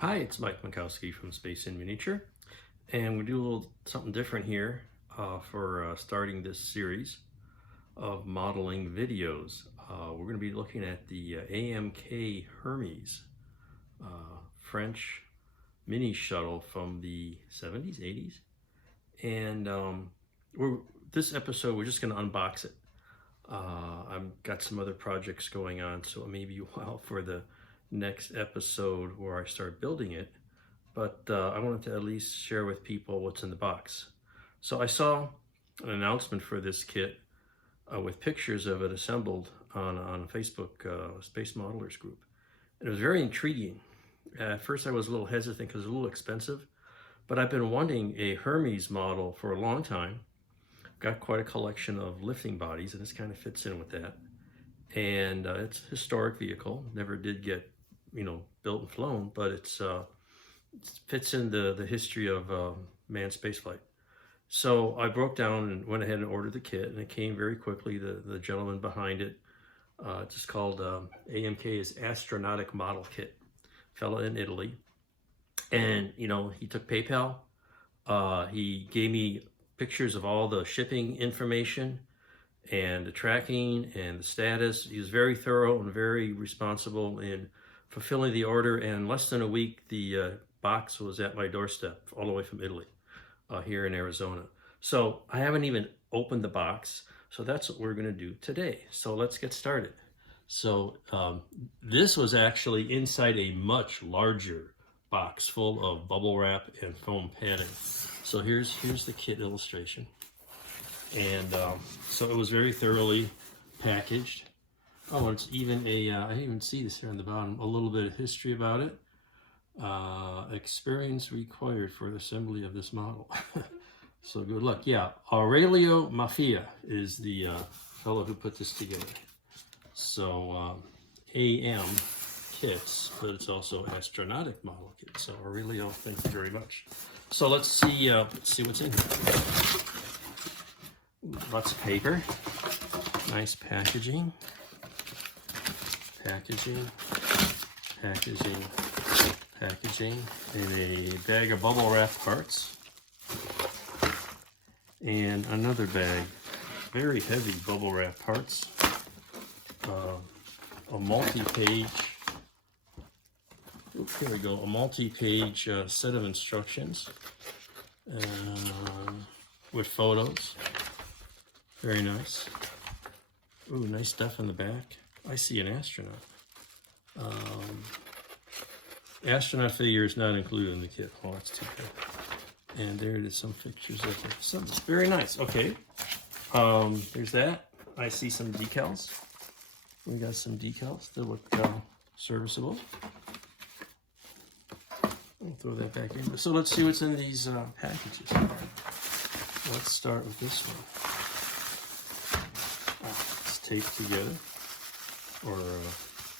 Hi, it's Mike Minkowski from Space in Miniature, and we do a little something different here for starting this series of modeling videos. We're going to be looking at the AMK Hermes French Mini-Shuttle from the 70s, 80s, and this episode we're just going to unbox it. I've got some other projects going on, so it may be a while for the next episode where I start building it, but I wanted to at least share with people what's in the box. So I saw an announcement for this kit with pictures of it assembled on a Facebook Space Modelers group, and it was very intriguing. At first I was a little hesitant because it was a little expensive, but I've been wanting a Hermes model for a long time. Got quite a collection of lifting bodies, and this kind of fits in with that. And it's a historic vehicle. Never did get, built and flown, but it fits in the history of manned spaceflight. So I broke down and went ahead and ordered the kit, and it came very quickly. The gentleman behind it, it's just called AMK is Astronautic Model Kit, fella in Italy. And, he took PayPal. He gave me pictures of all the shipping information and the tracking and the status. He was very thorough and very responsible in fulfilling the order. And in less than a week, the box was at my doorstep all the way from Italy here in Arizona. So I haven't even opened the box. So that's what we're going to do today. So let's get started. So this was actually inside a much larger box full of bubble wrap and foam padding. So here's the kit illustration. And so it was very thoroughly packaged. Oh, it's even I didn't even see this here on the bottom, a little bit of history about it. Experience required for the assembly of this model. So good luck. Yeah, Aurelio Maffia is the fellow who put this together. So AM kits, but it's also Astronautic Model Kits. So Aurelio, thank you very much. So let's see what's in here. Lots of paper, nice packaging, and a bag of bubble wrap parts, and another bag, very heavy bubble wrap parts, a multi-page, here we go, a multi-page set of instructions with photos. Very nice. Ooh, nice stuff in the back. I see an astronaut. Astronaut figure is not included in the kit. Oh, that's too bad. And there it is, some pictures of it. So, very nice. Okay. There's that. I see some decals. We got some decals that look serviceable. I'll throw that back in. So let's see what's in these packages. Let's start with this one. It's taped together, or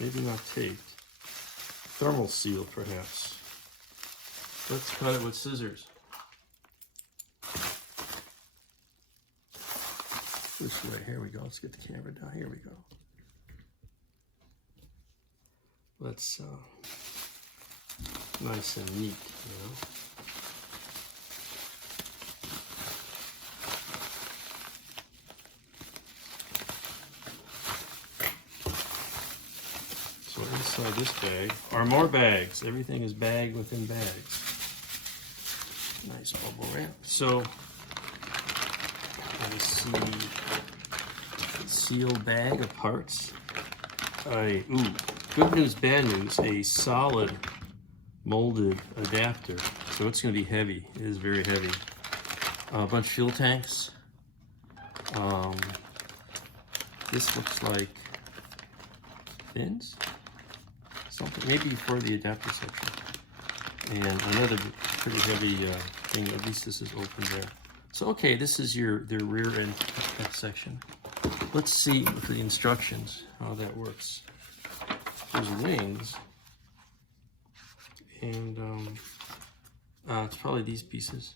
maybe not taped, thermal sealed perhaps. Let's cut it with scissors. This way, here we go. Let's get the camera down, here we go. Let's, nice and neat, So inside this bag are more bags. Everything is bagged within bags. Nice bubble wrap. So I see a sealed bag of parts. Good news, bad news, a solid molded adapter. So it's going to be heavy. It is very heavy. A bunch of fuel tanks. This looks like fins. Something, maybe for the adapter section. And another pretty heavy thing, at least this is open there. So okay, this is their rear end section. Let's see with the instructions how that works. There's wings, and it's probably these pieces,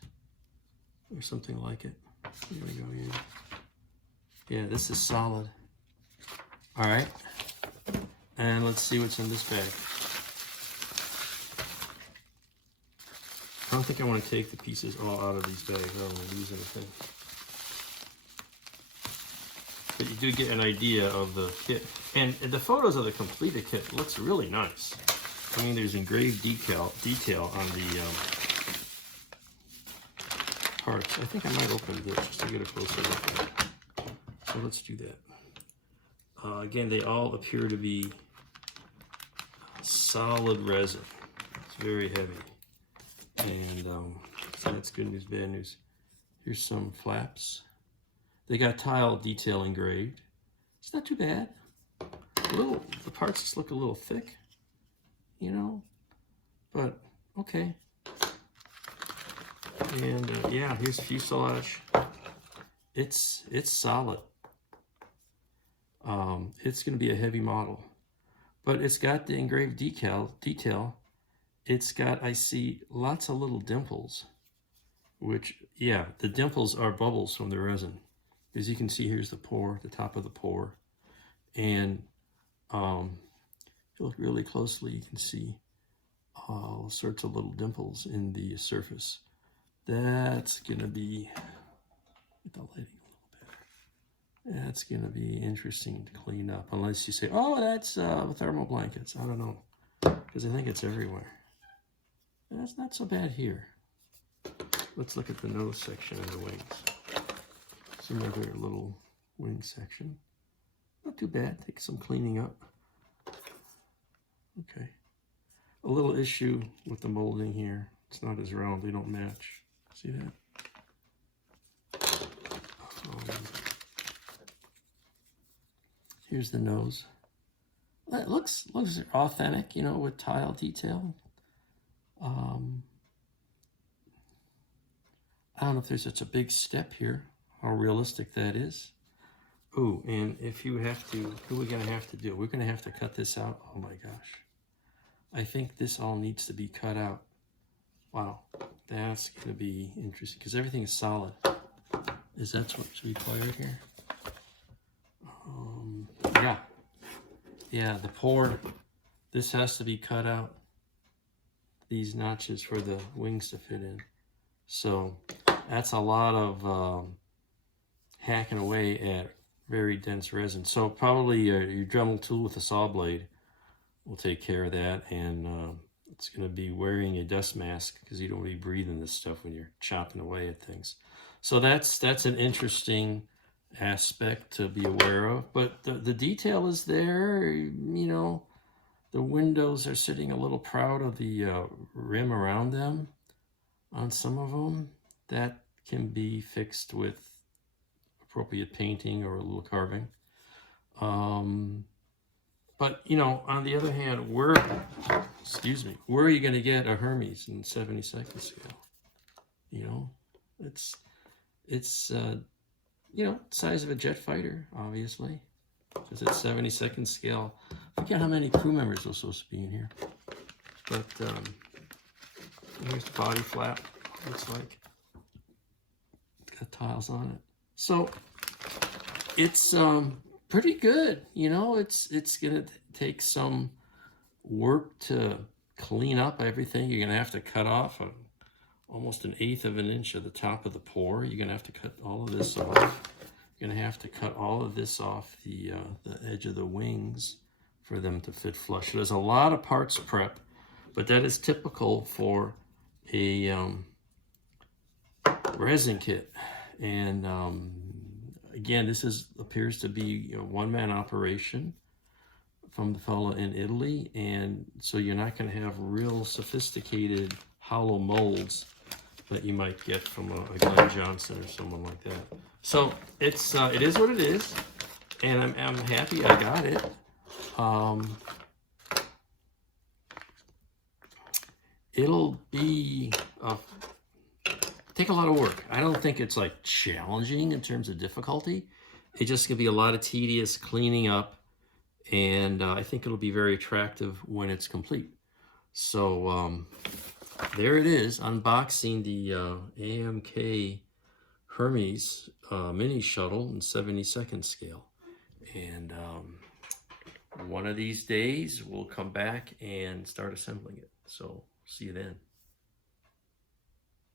or something like it. Here we go, yeah, this is solid. All right. And let's see what's in this bag. don't think I want to take the pieces all out of these bags. I don't want to lose anything. But you do get an idea of the kit. And the photos of the completed kit looks really nice. I mean, there's engraved detail on the parts. I think I might open this just to get a closer look at it. So let's do that. Again, they all appear to be solid resin. It's very heavy. And so that's good news, bad news. Here's some flaps. They got tile detail engraved. It's not too bad. The parts just look a little thick, you know, but okay. And yeah, here's fuselage. It's solid. It's going to be a heavy model, but it's got the engraved detail. It's got, I see, lots of little dimples, which, yeah, the dimples are bubbles from the resin. As you can see, here's the pore, the top of the pore. And if you look really closely, you can see all sorts of little dimples in the surface. That's going to be, get the lighting a little better. That's going to be interesting to clean up, unless you say, oh, that's thermal blankets. I don't know, because I think it's everywhere. And that's not so bad here. Let's look at the nose section and the wings. It's another little wing section. Not too bad, take some cleaning up. Okay. A little issue with the molding here. It's not as round, they don't match. See that? Here's the nose. It looks authentic, you know, with tile detail. I don't know if there's such a big step here, how realistic that is. Ooh, and if you have to, what are we gonna have to do? We're gonna have to cut this out. Oh my gosh. I think this all needs to be cut out. Wow, that's gonna be interesting because everything is solid. Is that what's required here? Yeah. Yeah, the pore, this has to be cut out. These notches for the wings to fit in. So that's a lot of hacking away at very dense resin. So probably your Dremel tool with a saw blade will take care of that, and it's going to be wearing a dust mask because you don't want to be breathing this stuff when you're chopping away at things. So that's an interesting aspect to be aware of. But the detail is there. You know, the windows are sitting a little proud of the rim around them on some of them. That can be fixed with appropriate painting or a little carving. But, you know, on the other hand, where are you going to get a Hermes in 72nd scale? You know, it's you know, size of a jet fighter, obviously. Because it's 72nd scale. I forget how many crew members are supposed to be in here. But here's the body flap, looks like. It's got tiles on it. So it's pretty good, you know. It's gonna take some work to clean up everything. You're gonna have to cut off almost 1/8 of an inch of the top of the pore. You're gonna have to cut all of this off. You're gonna have to cut all of this off the edge of the wings for them to fit flush. There's a lot of parts prep, but that is typical for a resin kit. And again, this appears to be a one-man operation from the fellow in Italy, and so you're not going to have real sophisticated hollow molds that you might get from a Glenn Johnson or someone like that. So it is what it is, and I'm happy I got it. It'll be take a lot of work. I don't think it's like challenging in terms of difficulty. It's just gonna be a lot of tedious cleaning up, and I think it'll be very attractive when it's complete. So there it is, unboxing the AMK Hermes Mini-Shuttle in 72nd scale. And one of these days we'll come back and start assembling it. So see you then.